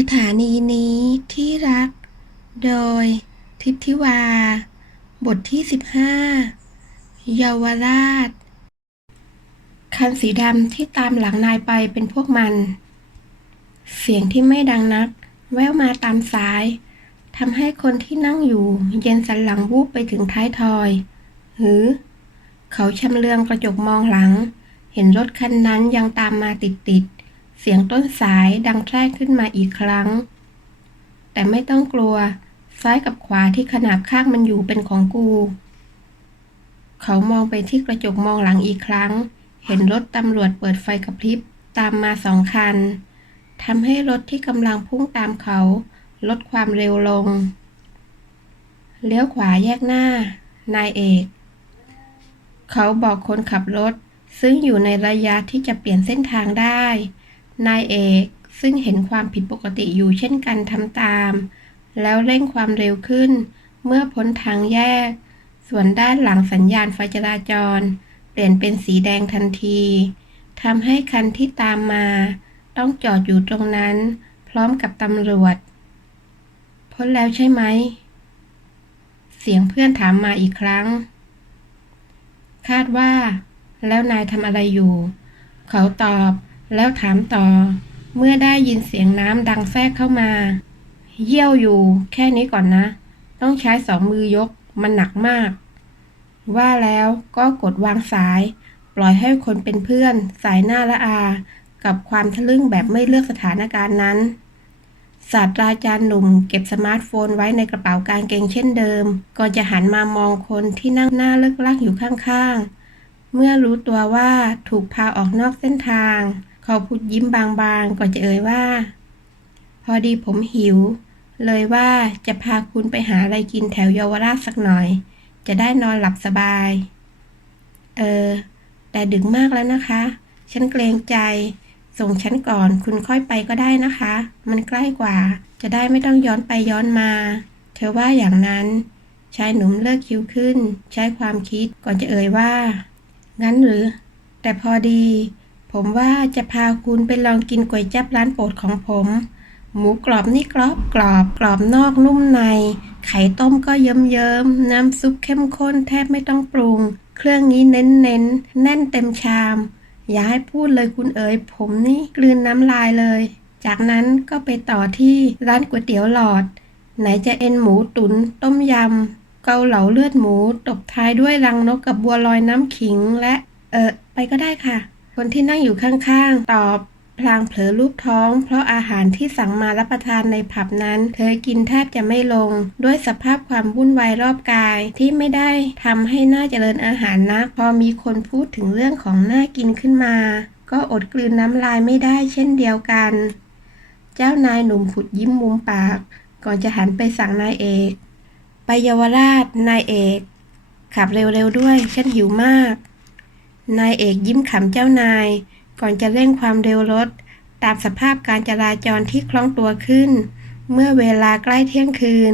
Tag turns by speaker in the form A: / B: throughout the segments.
A: สถานีนี้ที่รัก โดย ทิพธิวา บทที่ 15 เยาวราช คันสีดำที่ตามหลังนายไปเป็นพวกมัน เสียงที่ไม่ดังนัก แว่วมาตามสายทำให้คนที่นั่งอยู่เย็นสันหลังวูบไปถึงท้ายทอยหือ เขาชำเลืองกระจกมองหลัง เห็นรถคันนั้นยังตามมาติดๆ เสียงต้นสายดังแทรกขึ้นมาอีกครั้ง แต่ไม่ต้องกลัว ซ้ายกับขวาที่ขนาบข้างมันอยู่เป็นของกู เขามองไปที่กระจกมองหลังอีกครั้ง เห็นรถตำรวจเปิดไฟกระพริบตามมาสองคันทำให้รถที่กำลังพุ่งตามเขา ลดความเร็วลง เลี้ยวขวาแยกหน้า นายเอก เขาบอกคนขับรถ ซึ่งอยู่ในระยะที่จะเปลี่ยนเส้นทางได้ นายเอกซึ่งเห็นความผิดปกติอยู่เช่นกันทำตาม แล้วเร่งความเร็วขึ้น เมื่อพ้นทางแยก ส่วนด้านหลังสัญญาณไฟจราจร เปลี่ยนเป็นสีแดงทันทีทำให้คันที่ตามมา ต้องจอดอยู่ตรงนั้น พร้อมกับตำรวจ พ้นแล้วใช่ไหม เสียงเพื่อนถามมาอีกครั้ง คาดว่า แล้วนายทำอะไรอยู่ เขาตอบ แล้วถามต่อ เมื่อได้ยินเสียงน้ำดังแทรกเข้ามา เยี่ยวอยู่ แค่นี้ก่อนนะ ต้องใช้สองมือยก มันหนักมาก ว่าแล้วก็กดวางสาย ปล่อยให้คนเป็นเพื่อน สายหน้าละอา กับความทะลึ่งแบบไม่เลือกสถานการณ์นั้น ศาสตราจารย์หนุ่ม เก็บสมาร์ทโฟนไว้ในกระเป๋ากางเกงเช่นเดิม ก่อนจะหันมามองคนที่นั่งหน้าเลิกลักอยู่ข้างๆเมื่อรู้ตัวว่าถูกพาออกนอกเส้นทาง เขาพูดยิ้มบางๆ ก่อนจะเอ่ยว่า พอดีผมหิว เลยว่าจะพาคุณไปหาอะไรกินแถวเยาวราชสักหน่อย จะได้นอนหลับสบาย เออ แต่ดึกมากแล้วนะคะ ฉันเกรงใจ ส่งฉันก่อนคุณค่อยไปก็ได้นะคะ มันใกล้กว่า จะได้ไม่ต้องย้อนไปย้อนมา เธอว่าอย่างนั้นชายหนุ่มเลิกคิ้วขึ้น ใช้ความคิดก่อนจะเอ่ยว่า งั้นหรือ แต่พอดี ผมว่าจะพาคุณไปลองกินก๋วยจั๊บร้านโปรดของผม หมูกรอบนี่กรอบกรอบกรอบนอกนุ่มใน ไข่ต้มก็เยิ้มเยิ้มน้ำซุปเข้มข้นแทบไม่ต้องปรุง เครื่องนี้เน้นเน้นแน่นเต็มชาม อย่าให้พูดเลยคุณเอ๋ยผมนี่กลืนน้ำลายเลย จากนั้นก็ไปต่อที่ร้านก๋วยเตี๋ยวหลอด ไหนจะเอ็นหมูตุ๋นต้มยำ เกาเหลาเลือดหมูตบท้ายด้วยรังนกกับบัวลอยน้ำขิงและ เออไปก็ได้ค่ะ คนที่นั่งอยู่ข้างๆ ตอบพลางเผลอลูบท้อง เพราะอาหารที่สั่งมารับประทานในผับนั้น เธอกินแทบจะไม่ลง ด้วยสภาพความวุ่นวายรอบกายที่ไม่ได้ทำให้น่าเจริญอาหารนัก พอมีคนพูดถึงเรื่องของน่ากินขึ้นมา ก็อดกลืนน้ำลายไม่ได้เช่นเดียวกัน เจ้านายหนุ่มผุดยิ้มมุมปาก ก่อนจะหันไปสั่งนายเอก ไปเยาวราชนายเอก ขับเร็วๆด้วยฉันหิวมาก นายเอกยิ้มขำเจ้านาย ก่อนจะเร่งความเร็วรถ ตามสภาพการจราจรที่คล่องตัวขึ้น เมื่อเวลาใกล้เที่ยงคืน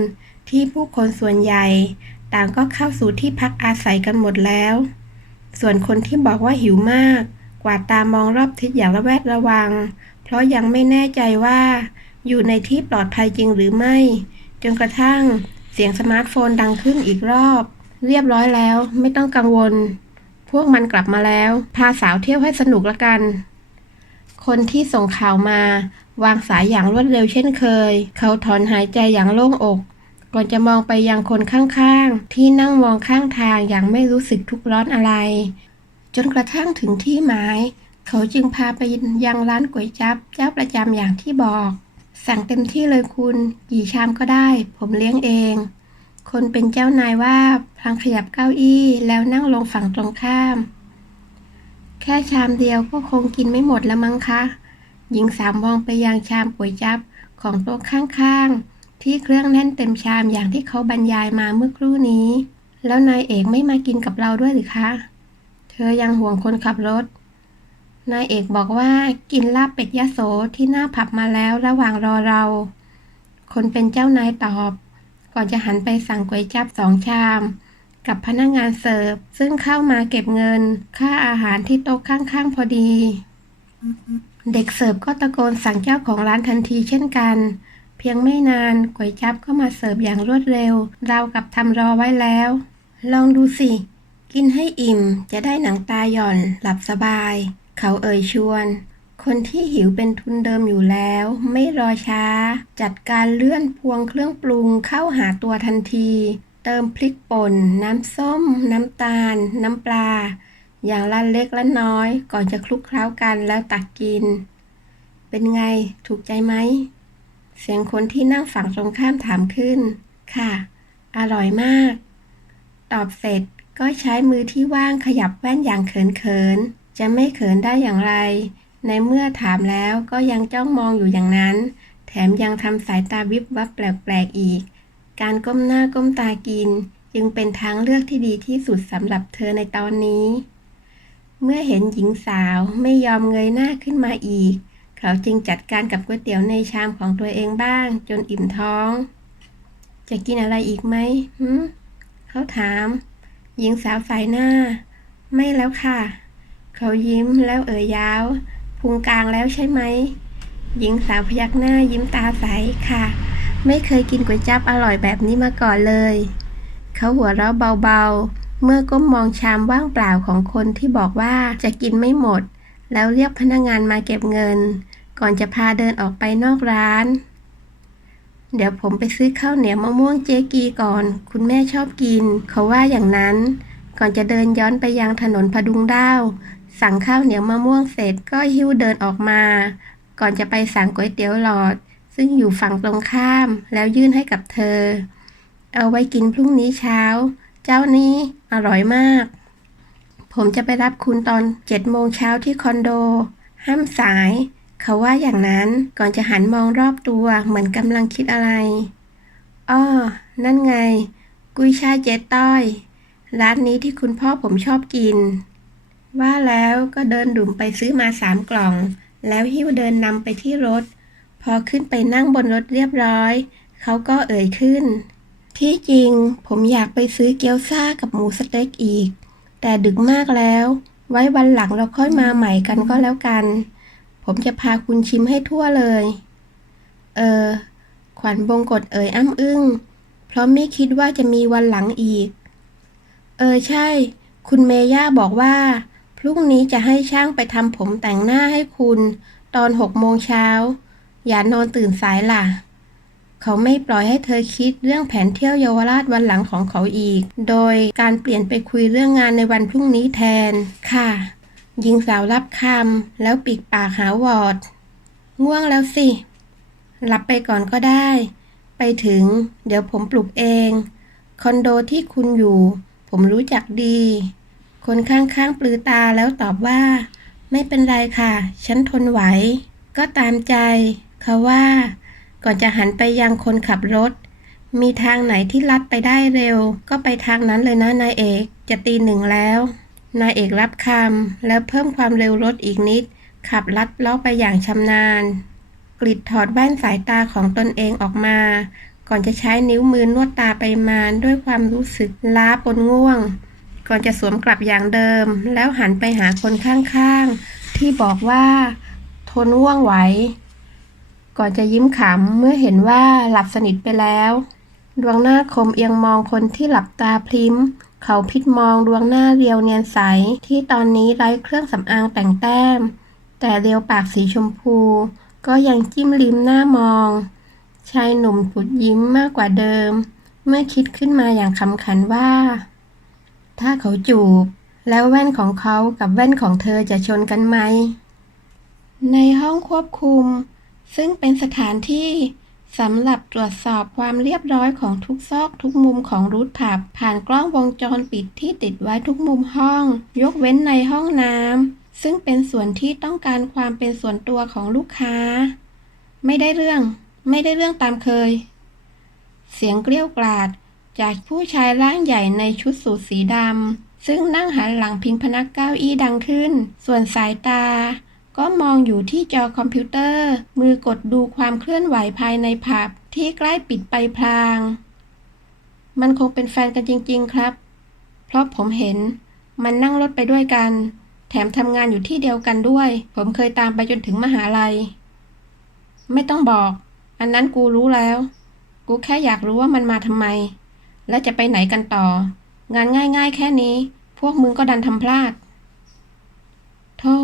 A: ที่ผู้คนส่วนใหญ่ ต่างก็เข้าสู่ที่พักอาศัยกันหมดแล้ว ส่วนคนที่บอกว่าหิวมาก กวาดตามองรอบทิศอย่างระแวดระวัง เพราะยังไม่แน่ใจว่า อยู่ในที่ปลอดภัยจริงหรือไม่ จนกระทั่งเสียงสมาร์ทโฟนดังขึ้นอีกรอบ เรียบร้อยแล้วไม่ต้องกังวล พวกมันกลับมาแล้ว พาสาวเที่ยวให้สนุกละกัน คนที่ส่งข่าวมา วางสายอย่างรวดเร็วเช่นเคย เขาถอนหายใจอย่างโล่งอก ก่อนจะมองไปยังคนข้างๆ ที่นั่งมองข้างทางอย่างไม่รู้สึกทุกข์ร้อนอะไร จนกระทั่งถึงที่หมาย เขาจึงพาไปยังร้านก๋วยจั๊บเจ้าประจำอย่างที่บอก สั่งเต็มที่เลยคุณ กี่ชามก็ได้ ผมเลี้ยงเอง คนเป็นเจ้านายว่าพลางขยับเก้าอี้แล้วนั่งลงฝั่งตรงข้าม แค่ชามเดียวก็คงกินไม่หมดแล้วมั้งคะ หญิงสาวมองไปยังชามก๋วยจับของโต๊ะข้างๆ ที่เครื่องแน่นเต็มชามอย่างที่เขาบรรยายมาเมื่อครู่นี้ แล้วนายเอกไม่มากินกับเราด้วยหรือคะ เธอยังห่วงคนขับรถ นายเอกบอกว่ากินลาบเป็ดยะโสที่หน้าผับมาแล้วระหว่างรอเรา คนเป็นเจ้านายตอบ ก่อนจะหันไปสั่งก๋วยจั๊บสองชาม กับพนักงานเสิร์ฟ ซึ่งเข้ามาเก็บเงิน ค่าอาหารที่โต๊ะข้างๆพอดี เด็กเสิร์ฟก็ตะโกนสั่งเจ้าของร้านทันทีเช่นกัน เพียงไม่นานก๋วยจั๊บก็มาเสิร์ฟอย่างรวดเร็ว เรากับทำรอไว้แล้ว ลองดูสิ กินให้อิ่มจะได้หนังตาหย่อนหลับสบาย เขาเอ่ยชวน คนที่หิวเป็นทุนเดิมอยู่แล้ว ไม่รอช้า จัดการเลื่อนพวงเครื่องปรุงเข้าหาตัวทันที เติมพริกป่น น้ำส้ม น้ำตาล น้ำปลา อย่างละเล็กละน้อย ก่อนจะคลุกเคล้ากันแล้วตักกิน เป็นไงถูกใจไหม เสียงคนที่นั่งฝั่งตรงข้ามถามขึ้น ค่ะ อร่อยมาก ตอบเสร็จก็ใช้มือที่ว่างขยับแว่นอย่างเขินๆจะไม่เขินได้อย่างไร ในเมื่อถามแล้วก็ยังจ้องมองอยู่อย่างนั้น แถมยังทำสายตาวิบวับแปลกๆอีก การก้มหน้าก้มตากิน จึงเป็นทางเลือกที่ดีที่สุดสำหรับเธอในตอนนี้ เมื่อเห็นหญิงสาวไม่ยอมเงยหน้าขึ้นมาอีก เขาจึงจัดการกับก๋วยเตี๋ยวในชามของตัวเองบ้าง จนอิ่มท้อง จะกินอะไรอีกไหมหืเขาถาม หญิงสาวสายหน้า ไม่แล้วค่ะ เขายิ้มแล้วเอ่ยยาว พุงกลางแล้วใช่ไหมหญิงสาวพยักหน้ายิ้มตาใสค่ะ ไม่เคยกินก๋วยจั๊บอร่อยแบบนี้มาก่อนเลย เขาหัวเราะเบาๆ เมื่อก้มมองชามว่างเปล่าของคนที่บอกว่าจะกินไม่หมด แล้วเรียกพนักงานมาเก็บเงิน ก่อนจะพาเดินออกไปนอกร้าน เดี๋ยวผมไปซื้อข้าวเหนียวมะม่วงเจ๊กีก่อน คุณแม่ชอบกิน เขาว่าอย่างนั้น ก่อนจะเดินย้อนไปยังถนนพดุงด้าว สั่งข้าวเหนียวมะม่วงเสร็จก็หิ้วเดินออกมา ก่อนจะไปสั่งก๋วยเตี๋ยวหลอด ซึ่งอยู่ฝั่งตรงข้ามแล้วยื่นให้กับเธอ เอาไว้กินพรุ่งนี้เช้า เจ้านี้อร่อยมาก ผมจะไปรับคุณตอนเจ็ดโมงเช้าที่คอนโด ห้ามสาย เขาว่าอย่างนั้นก่อนจะหันมองรอบตัวเหมือนกำลังคิดอะไรอ้อนั่นไง กุยช่ายเจ๊ต้อย ร้านนี้ที่คุณพ่อผมชอบกิน ว่าแล้วก็เดินดุ่มไปซื้อมาสามกล่อง แล้วหิ้วเดินนำไปที่รถ พอขึ้นไปนั่งบนรถเรียบร้อย เขาก็เอ่ยขึ้น ที่จริงผมอยากไปซื้อเกี๊ยวซ่ากับหมูสเต็กอีก แต่ดึกมากแล้ว ไว้วันหลังเราค่อยมาใหม่กันก็แล้วกัน ผมจะพาคุณชิมให้ทั่วเลย เออ ขวัญบงกฎเอ่ยอ้ำอึ้ง เพราะไม่คิดว่าจะมีวันหลังอีก เออใช่ คุณเมย่าบอกว่า พรุ่งนี้จะให้ช่างไปทำผมแต่งหน้าให้คุณ ตอนหกโมงเช้า อย่านอนตื่นสายล่ะ เขาไม่ปล่อยให้เธอคิดเรื่องแผนเที่ยวเยาวราชวันหลังของเขาอีก โดยการเปลี่ยนไปคุยเรื่องงานในวันพรุ่งนี้แทน ค่ะ หญิงสาวรับคำแล้วปิดปากหาวอด ง่วงแล้วสิ หลับไปก่อนก็ได้ ไปถึง เดี๋ยวผมปลุกเอง คอนโดที่คุณอยู่ ผมรู้จักดี คนข้างๆปลือตาแล้วตอบว่า ไม่เป็นไรค่ะ ฉันทนไหว ก็ตามใจ เขาว่า ก่อนจะหันไปยังคนขับรถ มีทางไหนที่ลัดไปได้เร็ว ก็ไปทางนั้นเลยนะนายเอก จะตีหนึ่งแล้ว นายเอกรับคำแล้วเพิ่มความเร็วรถอีกนิด ขับลัดเล้อไปอย่างชำนาญ กริดถอดแว่นสายตาของตนเองออกมาก่อนจะใช้นิ้วมือนวดตาไปมาด้วยความรู้สึกล้าปนง่วง ก่อนจะสวมกลับอย่างเดิม แล้วหันไปหาคนข้างๆ ที่บอกว่า ทนง่วงไหว ก่อนจะยิ้มขำเมื่อเห็นว่าหลับสนิทไปแล้ว ดวงหน้าคมเอียงมองคนที่หลับตาพริ้ม เขาพิดมองดวงหน้าเรียวเนียนใส ที่ตอนนี้ไร้เครื่องสำอางแต่งแต้ม แต่เรียวปากสีชมพู ก็ยังจิ้มลิ้มหน้ามอง ชายหนุ่มผุดยิ้มมากกว่าเดิม เมื่อคิดขึ้นมาอย่างขำขันว่า ถ้าเขาจูบ แล้วแว่นของเขากับแว่นของเธอจะชนกันไหม ในห้องควบคุม ซึ่งเป็นสถานที่สำหรับตรวจสอบความเรียบร้อยของทุกซอกทุกมุมของรูทผับ ผ่านกล้องวงจรปิดที่ติดไว้ทุกมุมห้อง ยกเว้นในห้องน้ำซึ่งเป็นส่วนที่ต้องการความเป็นส่วนตัวของลูกค้า ไม่ได้เรื่อง ไม่ได้เรื่องตามเคย เสียงเกลี้ยวกราด จากผู้ชายร่างใหญ่ในชุดสูทสีดำซึ่งนั่งหันหลังพิงพนักเก้าอี้ดังขึ้น ส่วนสายตา ก็มองอยู่ที่จอคอมพิวเตอร์ มือกดดูความเคลื่อนไหวภายในผับที่ใกล้ปิดไปพลาง มันคงเป็นแฟนกันจริง ๆ ครับ เพราะผมเห็นมันนั่งรถไปด้วยกัน แถมทำงานอยู่ที่เดียวกันด้วย ผมเคยตามไปจนถึงมหาลัย ไม่ต้องบอก อันนั้นกูรู้แล้ว กูแค่อยากรู้ว่ามันมาทำไม และจะไปไหนกันต่อ งานง่ายๆ แค่นี้ พวกมึงก็ดันทำพลาด โธ่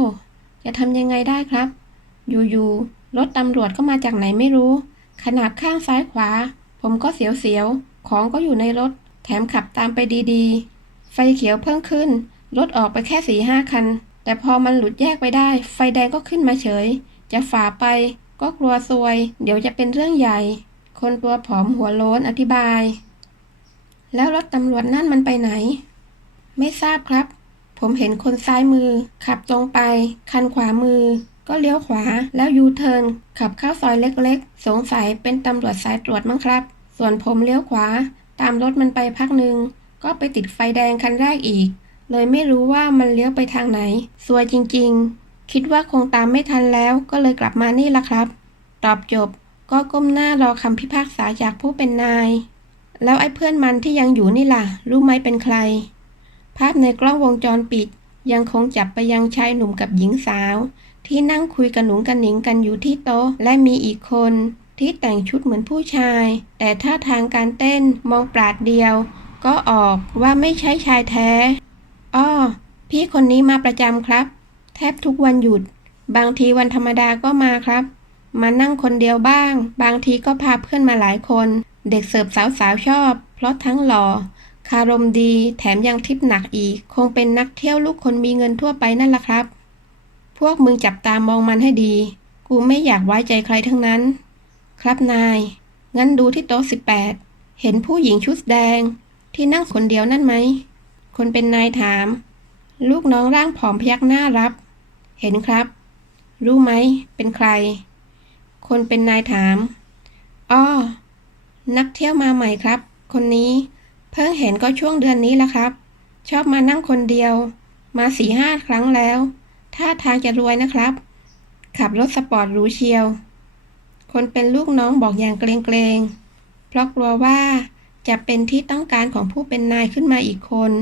A: จะทำยังไงได้ครับ อยู่ๆ รถตำรวจก็มาจากไหนไม่รู้ ขนาดข้างซ้ายขวา ผมก็เสียวๆ ของก็อยู่ในรถ แถมขับตามไปดีๆ ไฟเขียวเพิ่งขึ้น รถออกไปแค่สี่ห้าคัน แต่พอมันหลุดแยกไปได้ ไฟแดงก็ขึ้นมาเฉย จะฝ่าไป ก็กลัวซวย เดี๋ยวจะเป็นเรื่องใหญ่ คนตัวผอมหัวโล้นอธิบาย แล้วรถตำรวจนั่นมันไปไหน ไม่ทราบครับ ผมเห็นคนซ้ายมือ ขับตรงไป คันขวามือ ก็เลี้ยวขวาแล้วยูเทิร์นขับเข้าซอยเล็กๆ สงสัยเป็นตำรวจสายตรวจมั้งครับ ส่วนผมเลี้ยวขวา ตามรถมันไปพักหนึ่งก็ไปติดไฟแดงคันแรกอีก เลยไม่รู้ว่ามันเลี้ยวไปทางไหนซวยจริงๆ คิดว่าคงตามไม่ทันแล้วก็เลยกลับมานี่ละครับ ตอบจบก็ก้มหน้ารอคำพิพากษาจากผู้เป็นนาย แล้วไอ้เพื่อนมันที่ยังอยู่นี่ล่ะ รู้ไหมเป็นใคร ภาพในกล้องวงจรปิด ยังคงจับไปยังชายหนุ่มกับหญิงสาว ที่นั่งคุยกันหนุงกันหนิงกันอยู่ที่โต๊ะ และมีอีกคนที่แต่งชุดเหมือนผู้ชาย แต่ท่าทางการเต้นมองปราดเดียว ก็ออกว่าไม่ใช่ชายแท้ อ้อ พี่คนนี้มาประจำครับ แทบทุกวันหยุด บางทีวันธรรมดาก็มาครับ มานั่งคนเดียวบ้าง บางทีก็พาเพื่อนมาหลายคน เด็กเสิร์ฟสาวๆชอบ เพราะทั้งหล่อ คารมดี แถมยังทิปหนักอีก คงเป็นนักเที่ยวลูกคนมีเงินทั่วไปนั่นละครับ พวกมึงจับตามองมันให้ดี กูไม่อยากไว้ใจใครทั้งนั้น ครับนาย งั้นดูที่โต๊ะสิบแปด เห็นผู้หญิงชุดแดง ที่นั่งคนเดียวนั่นไหม คนเป็นนายถาม ลูกน้องร่างผอมพยักหน้ารับ เห็นครับ รู้ไหม เป็นใคร คนเป็นนายถาม อ้อ นักเที่ยวมาใหม่ครับ คนนี้ เพิ่งเห็นก็ช่วงเดือนนี้แหละครับ ชอบมานั่งคนเดียว มาสี่ห้าครั้งแล้วท่าทางจะรวยนะครับ ขับรถสปอร์ตหรูเชียว คนเป็นลูกน้องบอกอย่างเกรงๆเพราะกลัวว่าจะเป็นที่ต้องการของผู้เป็นนายขึ้นมาอีกคน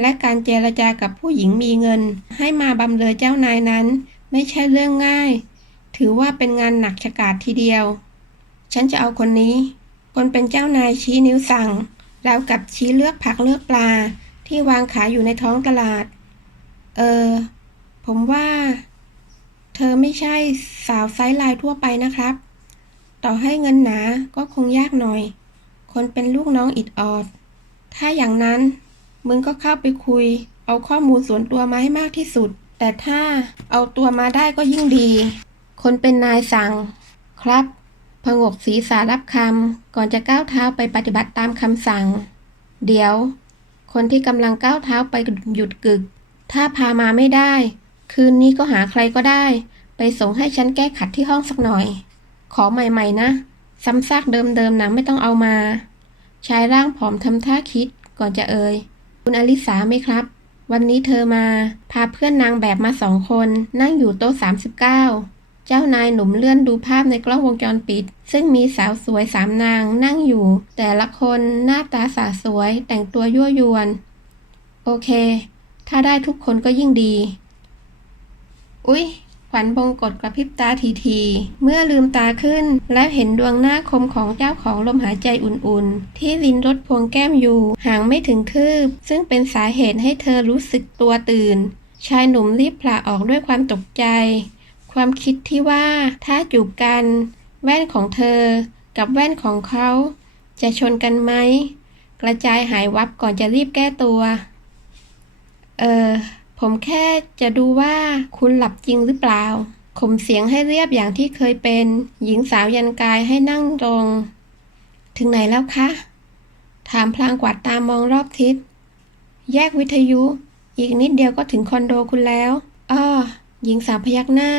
A: และการเจรจากับผู้หญิงมีเงิน ให้มาบำเรอเจ้านายนั้น ไม่ใช่เรื่องง่าย ถือว่าเป็นงานหนักฉกาจทีเดียว ฉันจะเอาคนนี้ คนเป็นเจ้านายชี้นิ้วสั่งราวกับชี้เลือกผักเลือกปลาที่วางขายอยู่ในท้องตลาด เออ ผมว่า เธอไม่ใช่สาวไซส์ลน์ทั่วไปนะครับ ต่อให้เงินหนาก็คงยากหน่อย คนเป็นลูกน้องอิดออด ถ้าอย่างนั้น มึงก็เข้าไปคุย เอาข้อมูลส่วนตัวมาให้มากที่สุด แต่ถ้าเอาตัวมาได้ก็ยิ่งดี คนเป็นนายสั่ง ครับ พงกศีรษะรับคำก่อนจะก้าวเท้าไปปฏิบัติตามคำสั่ง เดี๋ยว คนที่กำลังก้าวเท้าไปหยุดกึก ถ้าพามาไม่ได้ คืนนี้ก็หาใครก็ได้ ไปส่งให้ฉันแก้ขัดที่ห้องสักหน่อย ขอใหม่ๆนะ ซ้ำซากเดิมๆนะไม่ต้องเอามา ชายร่างผอมทำท่าคิดก่อนจะเอ่ย คุณอลิสาไหมครับ วันนี้เธอมา พาเพื่อนนางแบบมาสองคน นั่งอยู่โต๊ะ39 เจ้านายหนุ่มเลื่อนดูภาพในกล้องวงจรปิด ซึ่งมีสาวสวยสามนางนั่งอยู่ แต่ละคนหน้าตาสาสวยแต่งตัวยั่วยวน โอเค ถ้าได้ทุกคนก็ยิ่งดี อุ๊ย ขวัญบงกดกระพริบตาทีๆเมื่อลืมตาขึ้น แล้วเห็นดวงหน้าคมของเจ้าของลมหายใจอุ่นๆ ที่ลินรถพวงแก้มอยู่ ห่างไม่ถึงคืบ ซึ่งเป็นสาเหตุให้เธอรู้สึกตัวตื่น ชายหนุ่มรีบผละออกด้วยความตกใจ ความคิดที่ว่าถ้าจูบกัน แว่นของเธอกับแว่นของเขา จะชนกันไหม กระจายหายวับก่อนจะรีบแก้ตัว เออ ผมแค่จะดูว่าคุณหลับจริงหรือเปล่าข่มเสียงให้เรียบอย่างที่เคยเป็น หญิงสาวยันกายให้นั่งตรง ถึงไหนแล้วคะ ถามพลางกวาดตามองรอบทิศ แยกวิทยุ อีกนิดเดียวก็ถึงคอนโดคุณแล้วอ้อ หญิงสาวพยักหน้า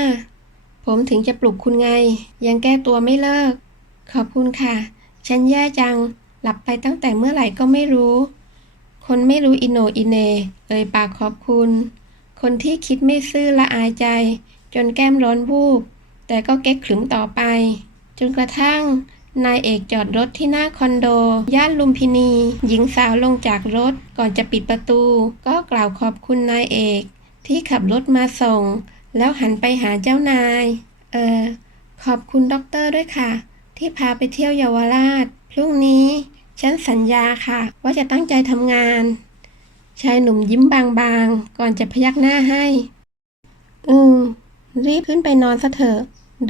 A: ผมถึงจะปลุกคุณไง ยังแก้ตัวไม่เลิก ขอบคุณค่ะ ฉันแย่จัง หลับไปตั้งแต่เมื่อไหร่ก็ไม่รู้ คนไม่รู้อิโนอิเน เอ่ยปากขอบคุณ คนที่คิดไม่ซื่อละอายใจ จนแก้มร้อนวูบ แต่ก็เก๊กขรึมต่อไป จนกระทั่ง นายเอกจอดรถที่หน้าคอนโด ย่านลุมพินี หญิงสาวลงจากรถก่อนจะปิดประตู ก็กล่าวขอบคุณนายเอก ที่ขับรถมาส่ง แล้วหันไปหาเจ้านาย เออ ขอบคุณด็อกเตอร์ด้วยค่ะ ที่พาไปเที่ยวเยาวราช พรุ่งนี้ ฉันสัญญาค่ะ ว่าจะตั้งใจทำงาน ชายหนุ่มยิ้มบางๆ ก่อนจะพยักหน้าให้ อืม รีบขึ้นไปนอนซะเถอะ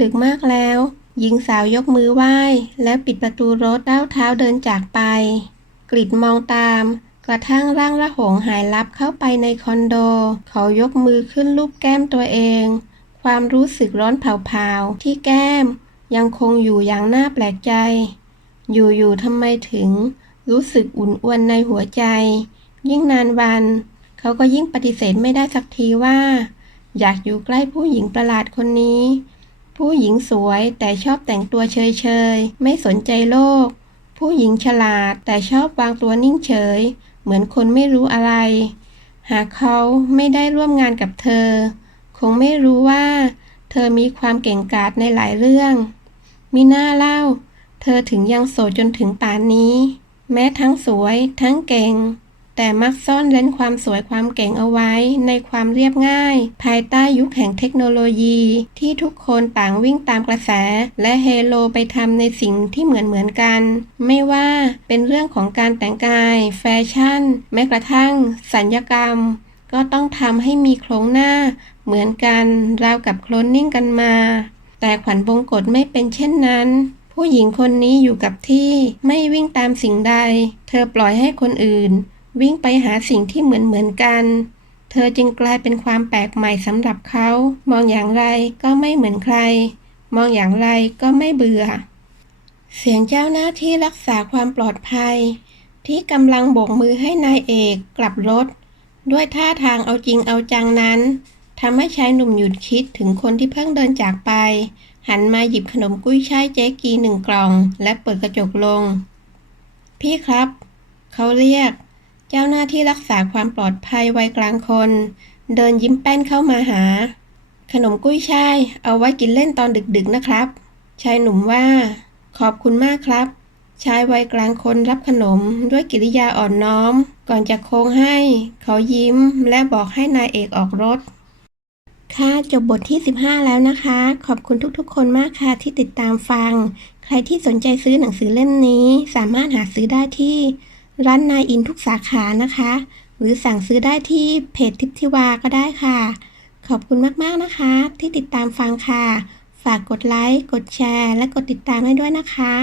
A: ดึกมากแล้ว หญิงสาวยกมือไหว้ แล้วปิดประตูรถก้าวเท้าเดินจากไป กริดมองตาม กระทั่งร่างระหงหายลับเข้าไปในคอนโด เขายกมือขึ้นลูบแก้มตัวเอง ความรู้สึกร้อนเผาๆที่แก้ม ยังคงอยู่อย่างน่าแปลกใจ อยู่ๆทำไมถึง รู้สึกอุ่นอวนในหัวใจ ยิ่งนานวัน เขาก็ยิ่งปฏิเสธไม่ได้สักทีว่า อยากอยู่ใกล้ผู้หญิงประหลาดคนนี้ ผู้หญิงสวยแต่ชอบแต่งตัวเฉยๆไม่สนใจโลก ผู้หญิงฉลาดแต่ชอบวางตัวนิ่งเฉย เหมือนคนไม่รู้อะไร หากเขาไม่ได้ร่วมงานกับเธอ คงไม่รู้ว่า เธอมีความเก่งกาจในหลายเรื่อง มิหน้าเล่า เธอถึงยังโสดจนถึงป่านนี้ แม้ทั้งสวยทั้งเก่ง แต่มักซ่อนเร้นความสวยความเก่งเอาไว้ ในความเรียบง่าย ภายใต้ยุคแห่งเทคโนโลยี ที่ทุกคนต่างวิ่งตามกระแส และเฮโลไปทำในสิ่งที่เหมือนเหมือนๆกัน ไม่ว่าเป็นเรื่องของการแต่งกาย แฟชั่น แม้กระทั่ง สัญญกรรม ก็ต้องทำให้มีโครงหน้า เหมือนกันราวกับโคลนนิ่งกันมา แต่ขวัญบงกฎไม่เป็นเช่นนั้นผู้หญิงคนนี้อยู่กับที่ไม่วิ่งตามสิ่งใด เธอปล่อยให้คนอื่น วิ่งไปหาสิ่งที่เหมือนเหมือนๆกัน เธอจึงกลายเป็นความแปลกใหม่สำหรับเขา มองอย่างไรก็ไม่เหมือนใคร มองอย่างไรก็ไม่เบื่อ เสียงเจ้าหน้าที่รักษาความปลอดภัย ที่กำลังโบกมือให้นายเอกกลับรถ ด้วยท่าทางเอาจริงเอาจังนั้นทำให้ชายหนุ่มหยุดคิดถึงคนที่เพิ่งเดินจากไป หันมาหยิบขนมกุ้ยช่ายเจ๊กีหนึ่งกล่อง และเปิดกระจกลง พี่ครับ เขาเรียก เจ้าหน้าที่รักษาความปลอดภัยวัยกลางคน เดินยิ้มแป้นเข้ามาหา ขนมกุ้ยช่ายเอาไว้กินเล่นตอนดึกๆนะครับ ชายหนุ่มว่า ขอบคุณมากครับ ชายวัยกลางคนรับขนมด้วยกิริยาอ่อนน้อม ก่อนจะโค้งให้ เขายิ้มและบอกให้นายเอกออกรถ ค่ะจบบทที่ 15 แล้วนะคะ ขอบคุณทุกๆ คนมากค่ะที่ติดตามฟัง ใครที่สนใจซื้อหนังสือเล่มนี้ สามารถหาซื้อได้ที่ ร้านนายอินทุกสาขานะคะ หรือสั่งซื้อได้ที่เพจทิพทิวาก็ได้ค่ะ ขอบคุณมากๆนะคะ ที่ติดตามฟังค่ะ ฝากกดไลค์ กดแชร์ และกดติดตามให้ด้วยนะคะ